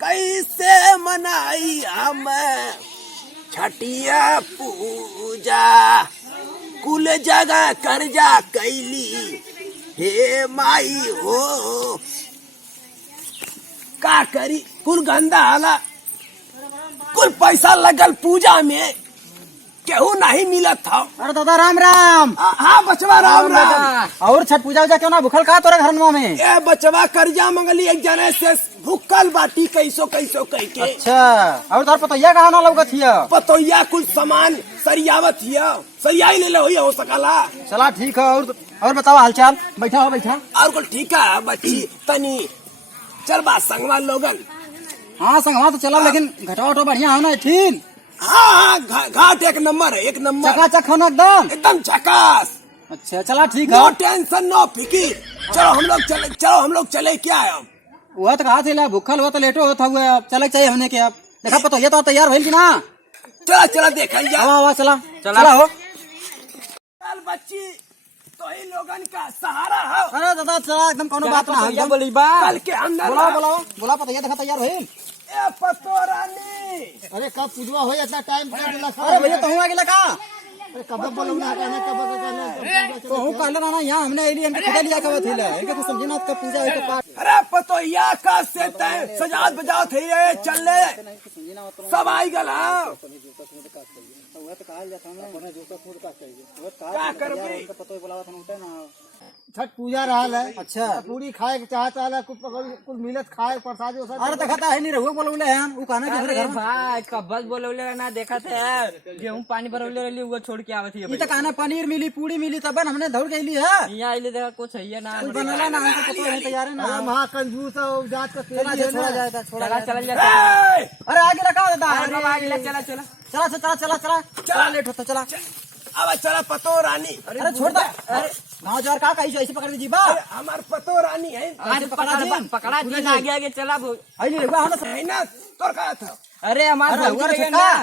कैसे मनाई हम छठिया पूजा, कुल जगह कर्जा कैली हे माई हो। का करी, कुल गंदा हाला, कुल पैसा लगल पूजा में, केहू नहीं मिलत था। अरे दादा राम राम। हाँ बचवा राम राम। और छठ पूजा उजा क्यों ना भूखल का तोरे घर में? ए बचवा कर्जा मंगली एक जने से, भूखल बाटी कैसो कैसो कह के। अच्छा, और तार पतोहिया कहाँ ना लगत हिया? पतोहिया कुछ सामान सरियावत हिया, सरियाई ले लो हो सकला। चला ठीक है। और बताओ हालचाल। बैठा हो बैठा। और कुल ठीक है बच्ची तनी चल बा संगवा लोगन। हाँ संगवा तो चला, लेकिन घटा वटो बढ़िया है ना ठीक? हाँ घाट एक नंबर है, एक नंबर चकाचक हो ना एकदम एकदम झकास। अच्छा चला ठीक है। नो टेंशन नो फिकी। चलो हम लोग चले क्या है। वह तो कहा थे भूखल हुआ तो लेटो होता हुआ, अब चले चाहिए हमने के। अब देखा पतोहिया तो तैयार भइल की ना? चला देखल जा। वाह चला चला हो। चल बच्ची तो ही लोगन का सहारा हो। अरे दादा चला एकदम कोनो बात ना है। बोली बा कल के अंदर बोला पतोहिया देखा तैयार भइल। ए पतो रानी, अरे कब पूजवा हो इतना टाइम कर दिला। अरे भैया तो हुआ गेला का? अरे कब बोलो ना कहना कब तो हूं कहले ना यहाँ हमने एली हमके खुदा लिया कब थीला इनके कुछ समझी ना कब पूजा है के पाठ। अरे पतोहिया का से तय सजात बजाओ थे रे चले सब आई गल। क्या करबे? छठ पूजा रहल है। अच्छा पूरी खाए के चाहता है, कुल मिलत खाए प्रसाद। अरे देखता है नहीं रहुआ बोलौले हैं उ कहना के घर भाई कब्बल बोलौले ना देखा थे गेहूं पानी भरौले रहली वो छोड़ के आवत है। ई त कहना पनीर मिली पूरी मिली तब हमने दौड़ के अइली है। यहां आइले देखा कुछ है ना कुछ बनला ना हमको पता नहीं तैयार है ना। हम हां कंजूस हो जात का तेल छोड़ा जाए छोड़ा चला जा। अरे आगे लगा दादा। अरे आगे चला चला चला चला चला चला लेट होता चला। अब चला पतो रानी। अरे छोड़ दे। अरे गाँव जार का कहीं ऐसे पकड़ दीजिए बा। हमार पतो रानी है। आज पकड़ा दिन आगे आगे चला है ना तोर का था। अरे हमारा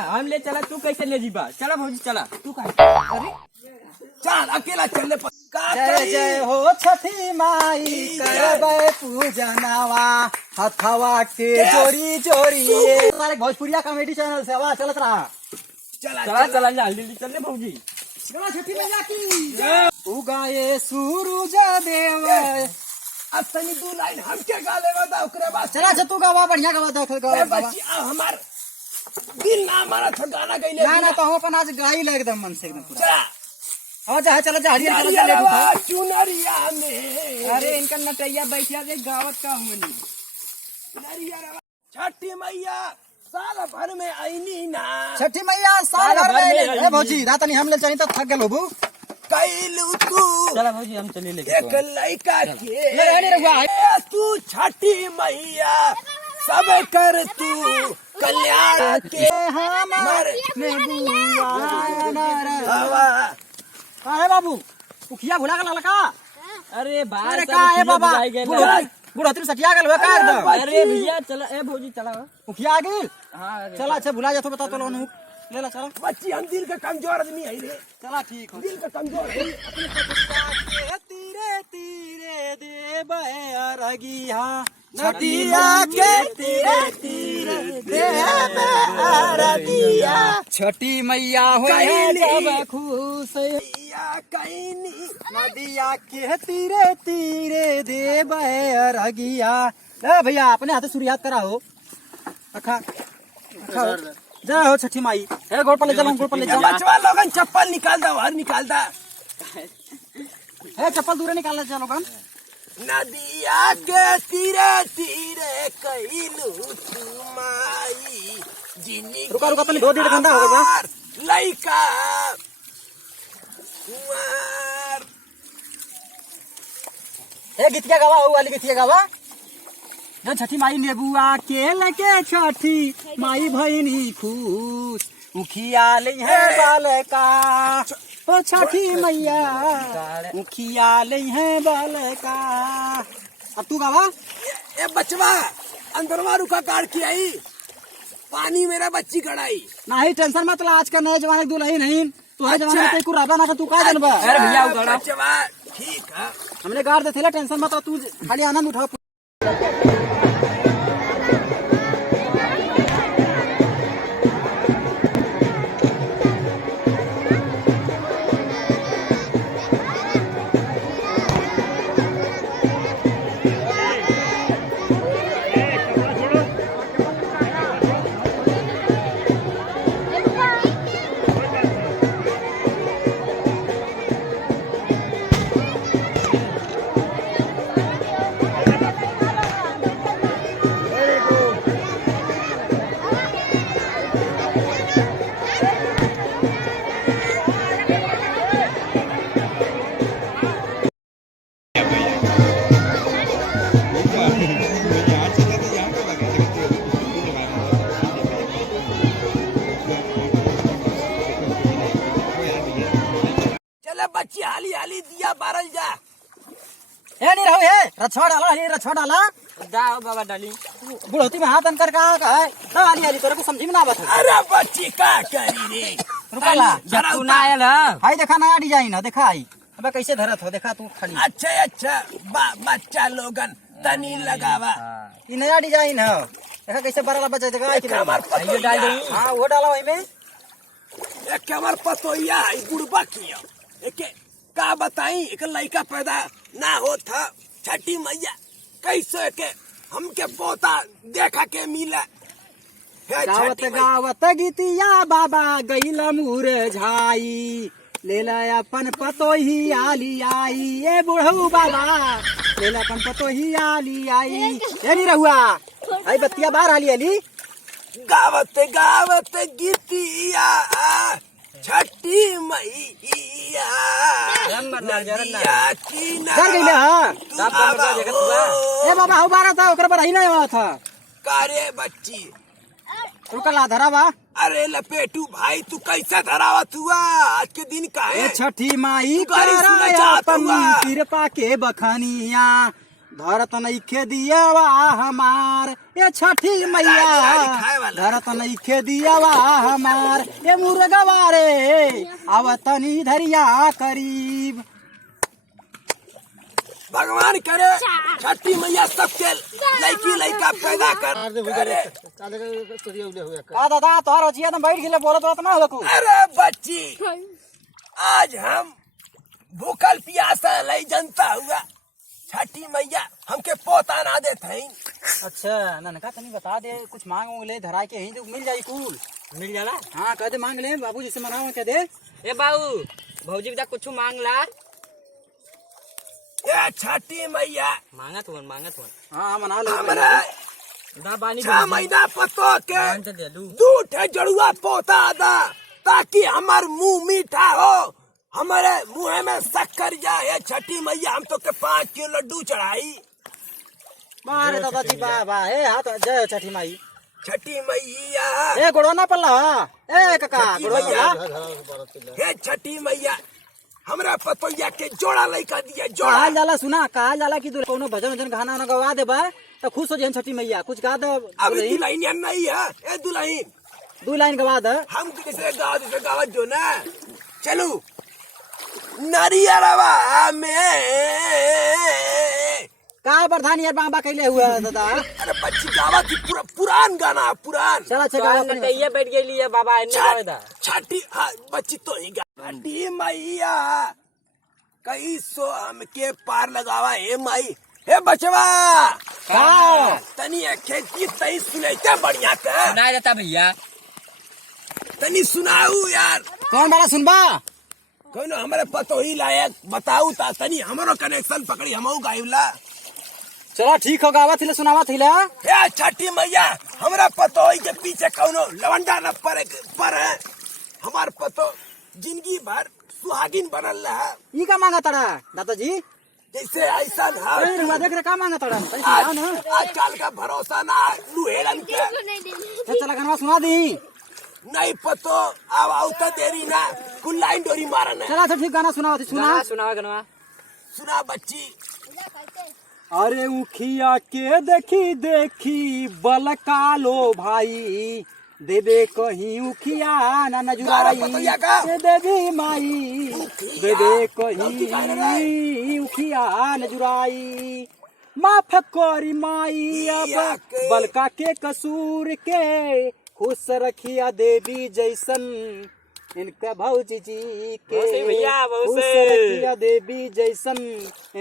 हम ले चला, तू कैसे ले जीबा? चला भौजी चला तू अरे चल अकेला चलने पर जय जय हो छठी माई करबे पूजनवा हथवा के जोड़ी जोड़ी। सारे भोजपुरिया कॉमेडी चैनल से आवाज चलत रहा। चला चला जल्दी चलने भौजी। चला छठी मैया की उगाए सूरज देव। अब तनी दो लाइन हम क्या गा लेवा दा ओकरे बाद। चला तू गावा बढ़िया गावा देख गावा। बच्ची हमार दिल ना हमारा था गाना गइले ना तो हम अपन आज गाई ले एकदम मन से एकदम पूरा। चला हां जा चला जा हरियर चला ले उठा। चुनरिया में अरे इनका नटैया बैठिया दे गावत का हुए नहीं। छठी मैया साल भर में आईनी ना। छठी मैया साल भर में। ए भौजी रात नहीं हम ले चली तो थक गेल होबू। कैलू तू चला भौजी हम चले ले एक लड़का के तू छठी मैया सब कर तू कल्याण के हमर हवा। अरे बाबू मुखिया भुला गला का? अरे अरे का है बाबा बुढ़ोत्री सटिया गल का एकदम। अरे भैया चला ए भौजी चला मुखिया आ गेल। हां चला अच्छा भुला जा तो बता तो लो ले ला चला। बच्ची हम दिल का कमजोर आदमी है रे। चला ठीक हो। दिल का कमजोर है। तीरे तीरे देव अरगिया छठिया के तीरे तीरे देव अरगिया। छठी मैया हो जब खुश कैनी नदिया के तीरे तीरे देव अरगिया। ए भैया अपने हाथ शुरुआत करा हो। अखा जा हो छठी माई। ए गोड़ पर ले चलो गोड़ पर ले चलो। बचवा लोगन चप्पल निकाल दो बाहर निकाल दा। ए चप्पल दूर निकाल ले चलो लोगन। नदिया के तीरे तीरे कैलू माई जिनी। रुका रुका तनी 2-1.5 घंटा हो गया लइका कुंवर। ए गीतिया गावा हो वाली गीतिया गावा। जो छठी माई नेबुआ के लगे छठी माई भईनी खुश मुखिया ले है बालका। ओ छठी मैया मुखिया ले है बालका। अब तू गावा। ए बचवा अंदरवा रुका काट के आई पानी मेरा बच्ची कड़ाई। नहीं टेंशन मत ला, आज का नए जमाने की दुल्हन नहीं तुम्हारे जमाने में कोई राबा ना तू का जानबा। अरे भैया उगाड़ा बचवा ठीक है हमने गाड़ दे थे टेंशन मत तू खाली आनंद उठा। रछवा डाला हली रछवा डाला दाओ बाबा डाली बुढ़ोती में हाथ अंकर का है हाली हाली तोरे को समझी में ना बता अरे बच्ची का करी रे रुकाला जब तू ना आयल ह हाय देखा नया डिजाइन है देखा आई अब कैसे धरत हो देखा तू खाली अच्छा बच्चा लोगन तनी लगावा ये नया डिजाइन है देखा कैसे बड़ा बच्चा देखा आई हमार ये डाल पतोहिया दई हां वो डाला वही में एक हमार पतोहिया है बुढ़बा किया एक का बताई एक लड़का पैदा ना हो था छठी मैया कैसे के हमके पोता देखा के मिला हे गावत छठी मैया गावत गीतिया बाबा गईल मुरझाई लेला अपन पतोही आली आई ए बुढ़ऊ बाबा लेला अपन पतोही आली आई ए नी रहुआ आई बत्तिया बाहर आली आली गावत गावत गीतिया छठी मैया नंबर ना जरा ना नदिया की डर गईले हां साफ कर में देखत बा ए बाबा हो बारा था ओकरा पर ही नहीं हुआ था कारे बच्ची रुकला धरा बा अरे लपेटू भाई तू कैसा धरावत हुआ आज के दिन का ए है छठी माई तू गाड़ी सुनना कराया चाहत अपन हुआ। कृपा के बखानिया धरत नइखे दियावा हमार ए छठी मैया गाड़ी खाए वाला। धरत नइखे दियावा हमार ए मुर्गवा रे आवतनी धरिया करीब भगवान करे छठी मैया सबके लड़की लड़का पैदा कर अरे का दादा तोहर ओचिया तुम बैठ गिले बोलत रहत ना हो अरे बच्ची आज हम भूखल प्यासा लई जनता हुआ छठी मैया हमके पोता ना देते हैं अच्छा ननका तनी बता दे कुछ मांग ले धरा के यहीं तो मिल जाई कुल मिल जाला हां कह दे मांग ले बाबूजी से मनाओ कह दे ए बाबू भौजी बिदा कुछ मांग ला ये छठी मैया मांगत वन हां मना ले हमरा दा बानी 6 महीना पतो के मान तो दे दू दूध जड़ुआ पोता दा ताकि हमार मुंह मीठा हो हमारे मुंह में शक्कर जाए छठी मैया हम तो के 5 किलो लड्डू चढ़ाई मारे दादाजी बाबा ए हाथ जय छठी माई छठी मैया ए गोड़वा ना पल्ला ए काका छठी गोड़वा मैया पल्ला हे छठी मैया हमरा पतोया के जोड़ा लइका दिया जोड़ा कहा जाला सुना कहा जाला कि तू कोनो भजन भजन गाना ना गवा देबा तो खुश हो जाए छठी मैया कुछ गा दे अभी दुल्हनिया नहीं है ए दुल्हन दो लाइन गवा दे हम किसे गावत जो ना चलो नारियरवा में का प्रधान यार बाबा कैले हुआ दादा अरे बच्ची गावा की पुरान गाना पुरान चला तो चला कहिए बैठ गेली है बाबा इन्ने गावे दा छठी हाँ, बच्ची तो ही छठी मैया कैसो हमके पार लगावा हे माई हे बचवा का तनी खेती तई सुनैते बढ़िया का सुनाई देता भैया तनी सुनाऊ यार कौन वाला सुनबा कौन हमारे पतोही लायक बताऊ ता तनी हमारो कनेक्शन पकड़ी हमऊ गाइवला चलो ठीक हो गावा थिले सुनावा थिले हे छठी मैया हमरा पतोही के पीछे कौनो लवंडा न पर है हमार पतो जिंदगी भर सुहागिन बनल रहा ई का मांगा तड़ा दादाजी जैसे ऐसा अरे रुआ देख रे का मांगा तड़ा तनी आज सुनाओ ना आजकल का भरोसा ना है लुहेड़न के ए, चला गाना सुना दी नहीं पतो अब आवता देरी ना कुल लाइन डोरी मारन है चला अच्छा ठीक गाना सुनाओ सुना सुनावा गनवा सुना बच्ची अरे उखिया के देखी देखी बलकालो भाई देवे कहीं उखिया ना गाना पतोहिया का? नजुराई देवी माई उखिया, देवे लौकी खाने रहे। कहीं उखिया नजुराई माफ करी माई उखिया अब के। बलका के कसूर के खुश रखिया देवी जैसन इनका भौजी जी के बहुत सही भैया, बहुत खुश सही। रखिया देवी जैसन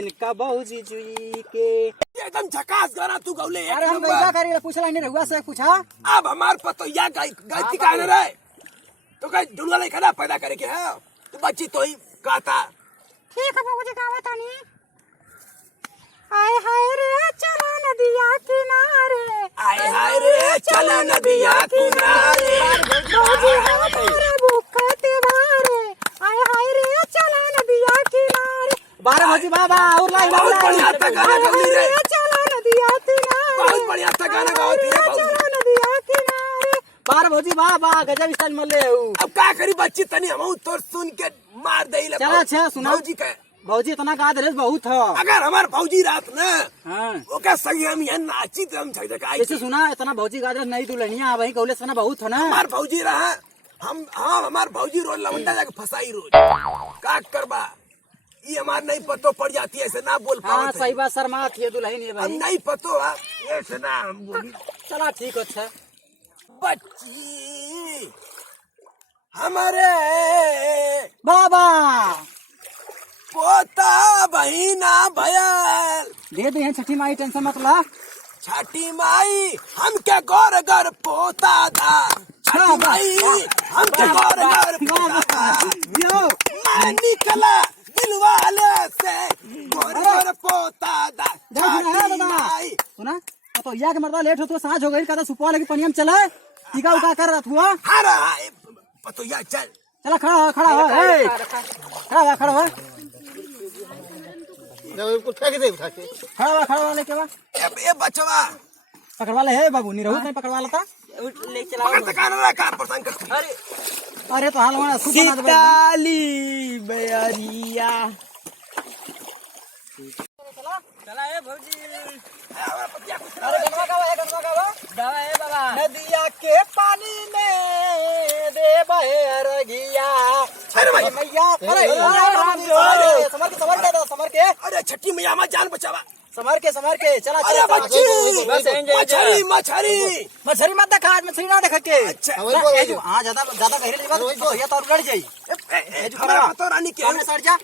इनका भौजी जी के एकदम झकास गाना तू गौले एक अरे हम नंबर। कैसा करी पूछला नहीं रहुआ से पूछा अब हमार पतोहिया गायती का रहे तो कहीं ढूंढा नहीं खड़ा पैदा करे के है तो बच्ची तो ही गाता ठीक है बाबूजी गावा तानी आए हाय रे चला नदिया किनारे आए हाय रे चला नदिया किनारे बाबूजी हमारे भूखते बारे आए हाय रे चला नदिया किनारे बारे भौजी बाबा और लाई बहुत बढ़िया था गाना गौली रे चला नदिया किनारे बहुत बढ़िया था गाना गावती है बहुत। चला नदिया किनारे बारे भौजी बाबा गजब स्टाइल मले अब का करी बच्ची तनी हम तो सुन के मार दे चला अच्छा सुना जी के भौजी इतना गा दे बहुत है। अगर हमार भौजी रात न हाँ वो क्या सही हम यहाँ नाची तो हम झकझकाई ऐसे सुना इतना भौजी गा दे नहीं दुल्हनिया वही कौले से ना बहुत है ना। हमार भौजी रहा हम हमार भौजी रोज लवंडा जाके फसाई रोज का करबा ये हमार नहीं पतो पड़ जाती है ऐसे ना बोल हाँ पावत सही बात शर्मा थी दुल्हन ये हम भाई। नहीं पतो है ऐसे ना हम बोली चला ठीक अच्छा। बच्ची हमारे बाबा पोता बहिना भयल दे दे छठी माई टेंशन मत ला। छठी माई हम क्या गौर गर पोता था छठी माई हम क्या गौर गर पोता था यो मैं निकला दिल वाले से गौर गर पोता था छठी माई। सुना तो या के मरदा लेट हो तो सांझ हो गई का सुपवा लेके पनिया में चला टीका उका कर रहा हुआ। हरा पतो या चल चला खड़ा हो खड़ा हो खड़ा हो खड़ा हो लेके बा ए बचवा पकड़वा ले है बाबू नहीं रहू नहीं पकड़वा लेता ले चला पकड़ तक रहा का परेशान करती अरे अरे तो हाल होना सुप बना दे सीताली बयारिया चला ए भौजी अरे गनवा का दवा है बाबा नदिया के पानी में दे बहे रगिया अरे भाई मैया अरे समर के अरे छठी मैया हमार जान बचावा समर के चला अरे चला बच्ची बस एंजॉय मछली मछली मछली मत देखा आज मछली ना देख के अच्छा हाँ ज्यादा गहरे नहीं बात तो ये तो लड़ जाई हमारा पतो रानी के सामने सर जा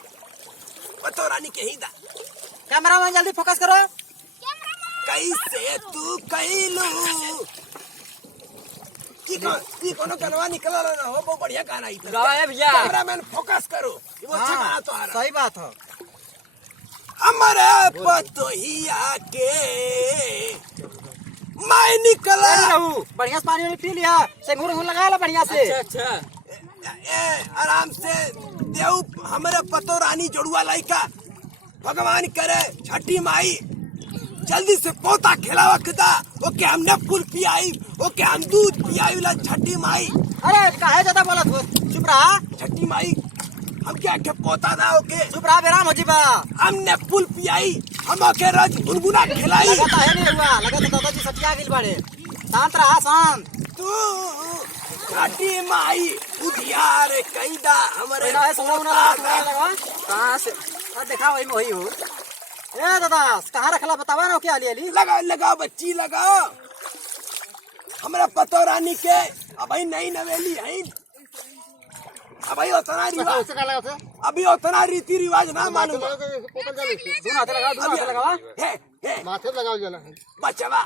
पतो रानी के ही दा कैमरा मैन जल्दी फोकस करो। कैसे तू कैलू की कोनो गलवा निकल ना हो बहुत बढ़िया गाना आई दवा है भैया कैमरामैन फोकस करो ये वो अच्छा गाना तो आ रहा सही बात है। हमारे पतोहिया के मैं निकला बढ़िया से पानी पी लिया सेंगूर लगा ला बढ़िया से। अच्छा आराम से देव हमारे पतो रानी जोड़ुआ लाइका भगवान करे छठी माई जल्दी से पोता खिलावा खिदा ओके हमने फूल पियाई ओके हम दूध पियाई ला छठी माई। अरे काहे ज्यादा बोला तू चुप रहा छठी माई हम क्या के पोता था ओके चुप रहा बेराम हो जीबा हमने फूल पियाई हम ओके रोज गुनगुना खिलाई लगता है नहीं हुआ लगा तो दादाजी सटिया गिल बाड़े शांत रहा शांत। तू छठी माई उधियार कैदा हमारे है सोना लगा कहां से देखा वही में वही हो। ए दादा कहाँ रखला बतावा ना क्या अली लगा बच्ची लगाओ हमारा पतो रानी के अब नई नवेली है अभी उतना रिवाज अभी उतना रीति रिवाज ना मालूम दोनों हाथ लगा माथे लगाओ जला बचवा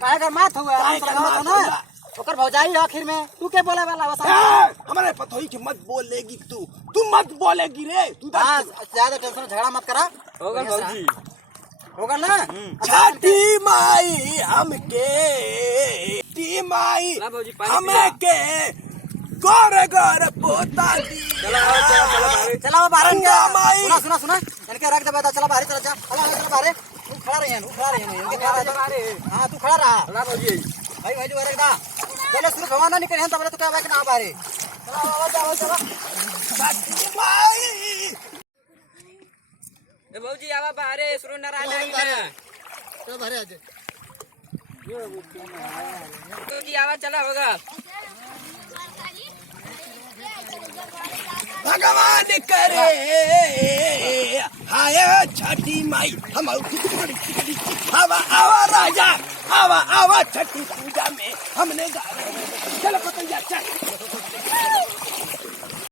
काहे कर माथ हुआ लगाओ ना ओकर भौजाई आखिर में तू के बोले वाला बस हमारे पतोही की मत बोलेगी तू मत बोलेगी रे तू ज्यादा टेंशन झगड़ा मत करा होगा भौजी होगा ना। छठी माई हमके टी माई ला भौजी पानी हमें के गोर गोर पोता दी चला बाहर माई सुना इनके रख दे बता चला बाहर चला जा चला बाहर तू खड़ा रही हाँ तू खड़ा रहा भौजी भाई भाई जो रख दा चलो सूर्य भगवान ना निकले तब तो क्या बात ना बाहर चला छठी माई ए भौजी आवा बाहरे सुरो नाराज आ चलो बाहर आ जा भौजी आवा चला होगा भगवान करे हाय छठी माई हम आवा आवा राजा आवा छठी पूजा में हमने चल